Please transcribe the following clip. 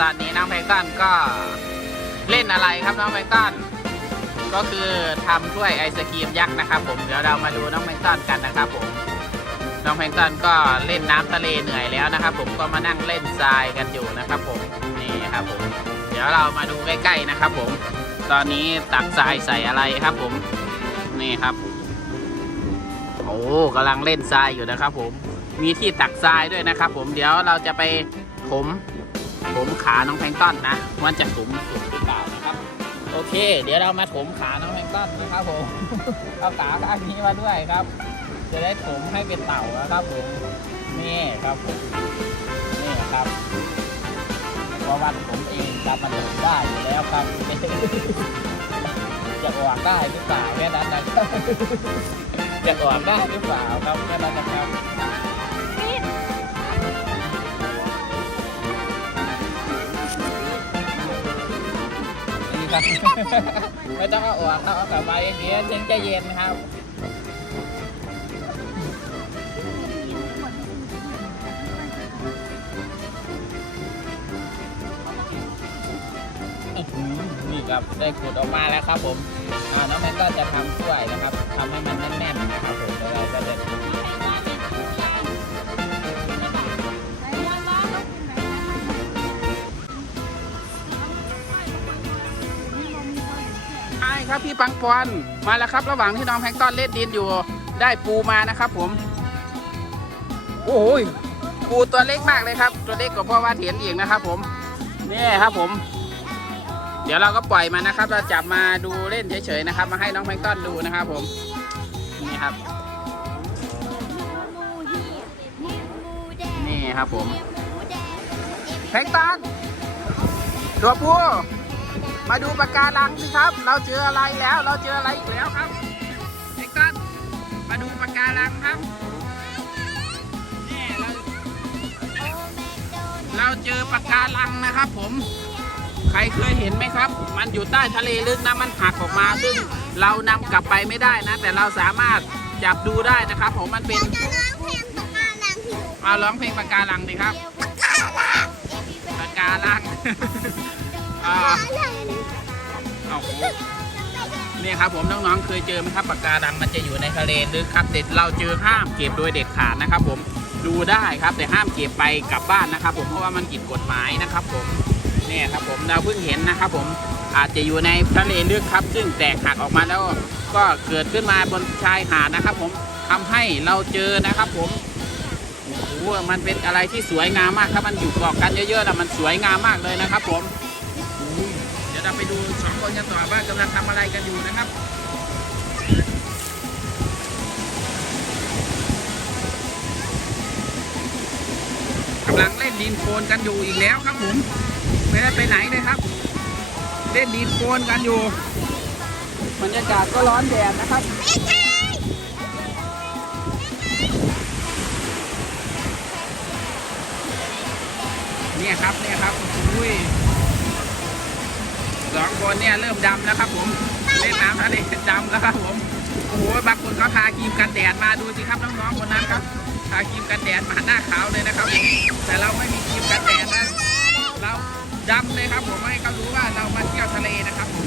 ตอนนี้น้องแพงตันก็เล่นอะไรครับน้องแพงตันก็คือทำถ้วยไอศกรีมยักษ์นะครับ ผมเดี๋ยวเรามาดูน้องแพงตันกันนะครับผมน้องแพงตันก็เล่นน้ำทะเลเหนื่อยแล้วนะครับ ผมก็มานั่งเล่นทรายกันอยู่นะครับ ผมนี่ครับผมเดี๋ยวเรามาดูใกล้ ๆนะครับ ผม ตอนนี้ตักทรายใส่อะไรครับ ผมนี่ครับโอ้กำลังเล่นทรายอยู่นะครับ ผมมีที่ตักทรายด้วยนะครับ ผมเดี๋ยวเราจะไปถม ถมขาน้องแพงต้อนนะมันจะถมสุดหรือเปล่านะครับ โอเค เดี๋ยวเรามาถมขาน้องแพงต้อนนะครับผมเอาขาข้างนี้มาด้วยครับ จะได้ถมให้เป็นเต่านะครับผมนี่ครับผมนี่ครับเพราะว่าผมเองจะมาถมได้อยู่แล้วครับจะออกได้หรือเปล่าแค่นั้นนะครับจะออกได้หรือเปล่าครับแค่นั้นนะครับ ครับ ไม่ต้องเอาออกครับเอากลับไปอย่างเงี้ยถึงจะเย็นครับ อื้อหือนี่ครับได้ขุดออกมาแล้วครับผมอ่าน้องแมนก็จะทำถ้วยนะครับทำให้มันแน่นๆนะครับผมแล้วเราก็จะ ครับพี่ปังปอนมาแล้วครับ ระหว่างที่น้องแพงต้อนเล่นดินอยู่ได้ปูมานะครับ ผม โอ้ยปูตัวเล็กมากเลยครับ ตัวเล็กกว่าพ่อว่าเถียนอีกนะครับ ผมนี่ครับผม เดี๋ยวเราก็ปล่อยมันนะครับ เราจับมาดูเล่นเฉยๆนะครับ มาให้น้องแพงต้อนดูนะครับ ผมนี่ครับ นี่ครับผมแพงต้อนตัวผู้ มาดูปะการังสิครับ เราเจออะไรแล้ว เราเจออะไรอีกแล้วครับแพลงก์ต้อนมาดูปะการังครับนี่เราเราเจอปะการังนะครับผม ใครเคยเห็นไหมครับ มันอยู่ใต้ทะเลลึกนะมันหักออกมา ซึ่งเรานำกลับไปไม่ได้นะ แต่เราสามารถจับดูได้นะครับ ผมมันเป็นเอาร้องเพลงปากการังดีครับปากการัง อ่า เอาโหนี่ครับผมน้องๆเคยเจอไหมครับปากการังมันจะอยู่ในทะเลลึกครับแต่เราเจอห้ามเก็บโดยเด็ดขาดนะครับ ผมดูได้ครับแต่ห้ามเก็บไปกลับบ้านนะครับ ผมเพราะว่ามันผิดกฎหมายนะครับ ผมเนี่ยครับผมเราเพิ่งเห็นนะครับ ผมอาจจะอยู่ในทะเลลึกครับ ซึ่งแตกหักออกมาแล้วก็เกิดขึ้นมาบนชายหาดนะครับ ผมทำให้เราเจอนะครับ ผมโอ้โหมันเป็นอะไรที่สวยงามมากครับมันอยู่เกาะกันเยอะๆแล้วมันสวยงามมากเลยนะครับ ผม เดี๋ยวเราไปดูสองคนกันต่อว่ากำลังทำอะไรกันอยู่นะครับกำลังเล่นดินโคลนกันอยู่อีกแล้วครับผม ไม่ได้ไปไหนเลยครับ เล่นดินโคลนกันอยู่บรรยากาศก็ร้อนแดดนะครับเนี่ยครับเนี่ยครับอุ้ย สองคนเนี่ยเริ่มดำแล้วครับผมเล่นน้ำทะเลดำแล้วครับผมโอ้โหบางคนเขาทาครีมกันแดดมาดูสิครับน้องๆคนนั้นครับทาครีมกันแดดมาหน้าขาวเลยนะครับผมแต่เราไม่มีครีมกันแดดนะเราดำเลยครับผมให้เขารู้ว่าเรามาเที่ยวทะเลนะครับผม